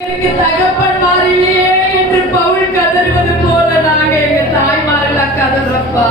எனக்கு தகப்பன் மாறிலே என்று பவுல் கதறுவது போல நாங்க எங்க தாய்மார்களா கதறப்பா.